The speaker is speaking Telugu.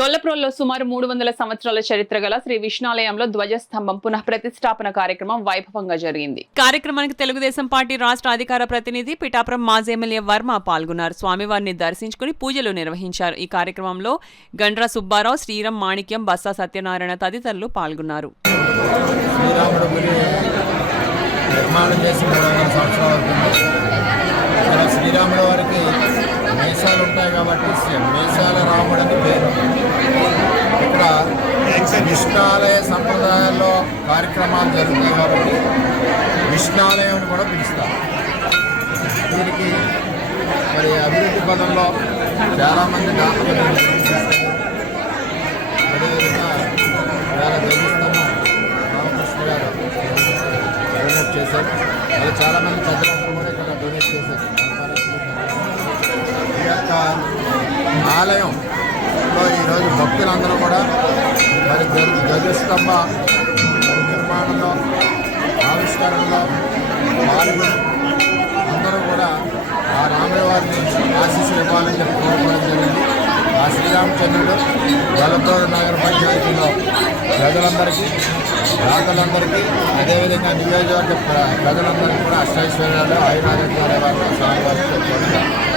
గొల్లప్రోల్లో సుమారు 300 సంవత్సరాల చరిత్ర గల శ్రీ విష్ణాలయంలో ధ్వజస్తంభం పునః ప్రతిష్టాపన కార్యక్రమం వైభవంగా జరిగింది. కార్యక్రమానికి తెలుగుదేశం పార్టీ రాష్ట్ర అధికార ప్రతినిధి పిఠాపురం మాజీ ఎమ్మెల్యే వర్మ పాల్గొన్నారు. స్వామివారిని దర్శించుకుని పూజలు నిర్వహించారు. ఈ కార్యక్రమంలో గండ్ర సుబ్బారావు, శ్రీరామ్ మాణిక్యం, బస్సా సత్యనారాయణ తదితరులు పాల్గొన్నారు. శ్రీరాముల వారికి మేషాలు ఉంటాయి కాబట్టి మేషాల రాముడు అని పేరు. ఇక్కడ విష్ణాలయ సంప్రదాయాల్లో కార్యక్రమాలు జరుగుతాయి కాబట్టి విష్ణాలయం అని కూడా పిలుస్తారు. దీనికి మరి అభివృద్ధి పదంలో చాలామంది దాతలు అదేవిధంగా చాలా ధ్వజస్తంభం రామకృష్ణ గారు డొనేట్ చేశారు. అది చాలామంది పెద్దలందరూ కూడా ఇక్కడ డొనేట్ చేశారు. ఈ యొక్క ఆలయంలో ఈరోజు భక్తులందరూ కూడా మరి ధ్వజస్తంభ నిర్మాణంలో ఆవిష్కరణలో పాల్గొని అందరూ కూడా ఆ రాముల వారిని ఆశీస్సులు ఇవ్వాలని చెప్పి కోరుకోవడం జరిగింది. ఆ శ్రీరామచంద్రుడు గొల్లప్రోలు నగర పంచాయతీలో ప్రజలందరికీ, దాతలందరికీ, అదేవిధంగా నియోజకవర్గ ప్రజలందరికీ కూడా అష్టైశ్వర్యాలు, ఆయురారోగ్యాల స్వామివారికి